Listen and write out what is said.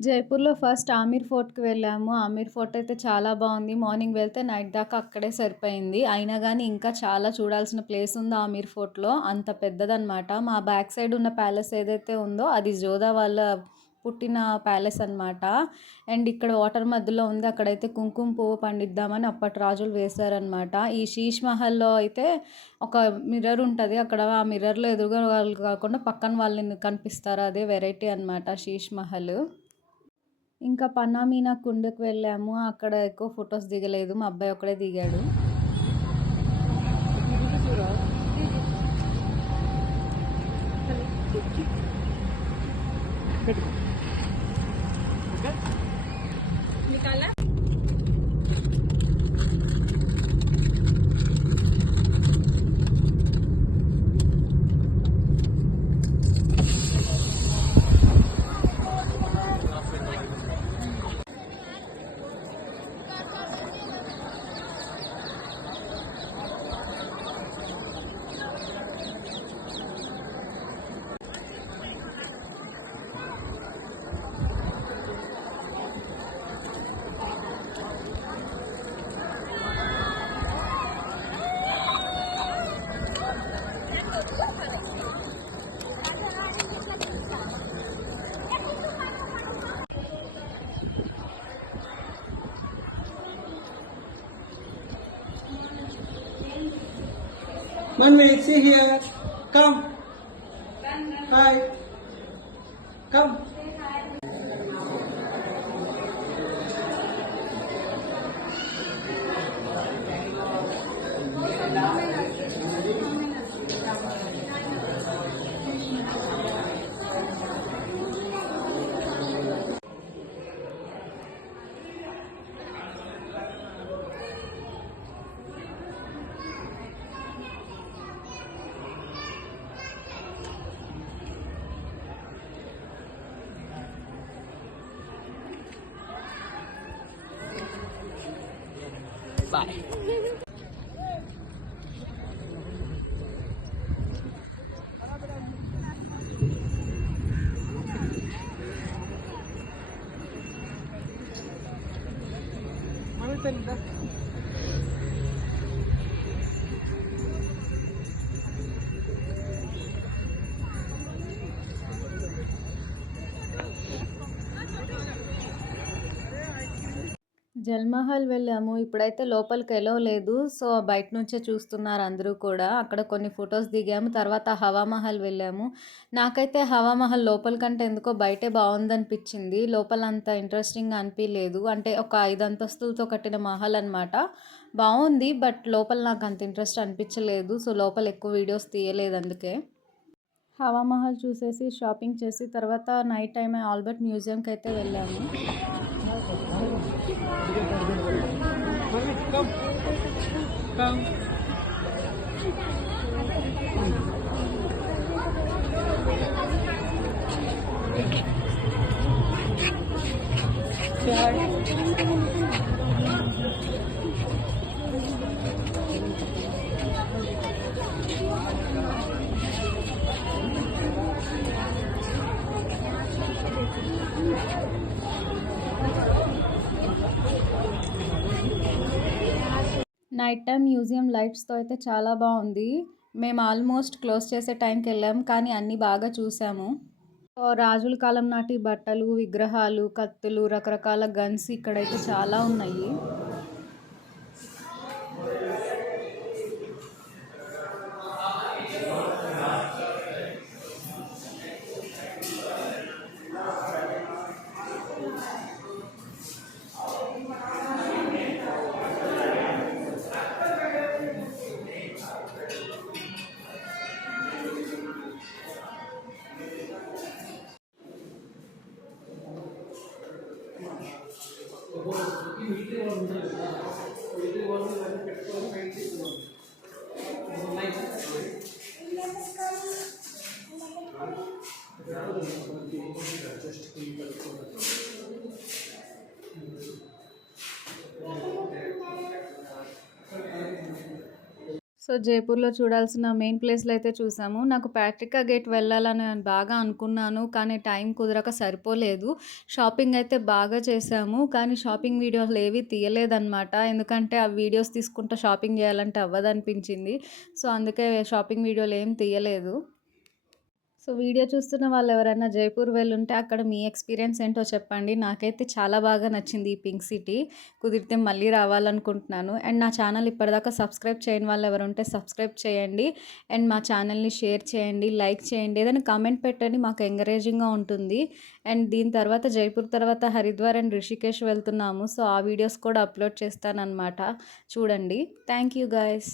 జైపూర్‌లో ఫస్ట్ ఆమీర్ ఫోర్ట్‌కి వెళ్ళాము. ఆమీర్ ఫోర్ట్ అయితే చాలా బావుంది. మార్నింగ్ వెళ్తే నైట్ దాకా అక్కడే సరిపోయింది. అయినా గానీ ఇంకా చాలా చూడాల్సిన ప్లేస్ ఉంది ఆమీర్ ఫోర్ట్‌లో. అంత పెద్దదనమాట. మా బ్యాక్ సైడ్ ఉన్న ప్యాలెస్ ఏదైతే ఉందో అది జోధా వాళ్ళ పుట్టిన ప్యాలెస్ అనమాట. అండ్ ఇక్కడ వాటర్ మధ్యలో ఉంది. అక్కడైతే కుంకుమ పువ్వు పండిద్దామని అప్పటి రాజులు వేశారనమాట. ఈ శీష్ మహల్‌లో అయితే ఒక మిర్రర్ ఉంటది. అక్కడ ఆ మిర్రర్‌లో ఎదురుగా వాళ్ళు కాకుండా పక్కన వాళ్ళు కనిపిస్తారు. అదే వెరైటీ అనమాట శీష్ మహల్. ఇంకా పన్నామీనా కుండకి వెళ్ళాము. అక్కడ ఎక్కువ ఫోటోస్ దిగలేదు. మా అబ్బాయి ఒక్కడే దిగాడు. Manvi, see here. Come. Hi. Come. Bye. జల్‌మహల్ వెళ్ళాము. ఇప్పుడైతే లోపలికి ఎలో లేదు. సో, బయట నుంచే చూస్తున్నారు అందరూ కూడా. అక్కడ కొన్ని ఫోటోస్ దిగాము. తర్వాత హవా మహల్ వెళ్ళాము. నాకైతే హవా మహల్ లోపల కంటే ఎందుకో బయటే బావుందనిపించింది. లోపల అంత ఇంట్రెస్టింగ్‌గా అనిపియలేదు. అంటే ఒక 5 అంతస్తులతో కట్టిన మహల్ అనమాట. బావుంది. బట్ లోపల నాకు అంత ఇంట్రెస్ట్ అనిపించలేదు. సో, లోపల ఎక్కువ వీడియోస్ తీయలేదు అందుకే. హవా మహల్ చూసేసి షాపింగ్ చేసి తర్వాత నైట్ టైమ్ ఆల్బర్ట్ మ్యూజియంకి అయితే వెళ్ళాము. Come. Come. Night time museum లైట్స్‌తో అయితే చాలా బావుంది. మేము ఆల్మోస్ట్ క్లోజ్ చేసే టైంకి వెళ్ళాము. కానీ అన్నీ బాగా చూసాము. రాజుల కాలం నాటి బట్టలు, విగ్రహాలు, కత్తులు, రకరకాల గన్స్ ఇక్కడైతే చాలా ఉన్నాయి. సో, జైపూర్‌లో చూడాల్సిన మెయిన్ ప్లేస్‌లయితే చూసాము. నాకు ప్యాట్రికా గేట్ వెళ్ళాలని బాగా అనుకున్నాను. కానీ టైం కుదరక సరిపోలేదు. షాపింగ్ అయితే బాగా చేశాము. కానీ షాపింగ్ వీడియోలేవి తీయలేదనమాట. ఎందుకంటే ఆ వీడియోస్ తీసుకుంటా షాపింగ్ చేయాలంటే అవ్వదనిపించింది. సో, అందుకే షాపింగ్ వీడియోలేం తీయలేదు. సో, వీడియో చూస్తున్న వాళ్ళెవరైనా జైపూర్ వెళ్ళుంటే అక్కడ మీ ఎక్స్‌పీరియన్స్ ఏంటో చెప్పండి. నాకైతే చాలా బాగా నచ్చింది ఈ పింక్ సిటీ. కుదిరితే మళ్ళీ రావాలనుకుంటున్నాను. అండ్ నా ఛానల్ ఇప్పటిదాకా సబ్స్క్రైబ్ చేయని వాళ్ళెవరుంటే సబ్స్క్రైబ్ చేయండి. అండ్ మా ఛానల్‌ని షేర్ చేయండి, లైక్ చేయండి. ఏదైనా కామెంట్ పెట్టండి, మాకు ఎంకరేజింగ్‌గా ఉంటుంది. అండ్ దీని తర్వాత జైపూర్ తర్వాత హరిద్వార్ అండ్ రిషికేష్ వెళ్తున్నాము. సో, ఆ వీడియోస్ కూడా అప్‌లోడ్ చేస్తాననమాట. చూడండి. Thank you guys.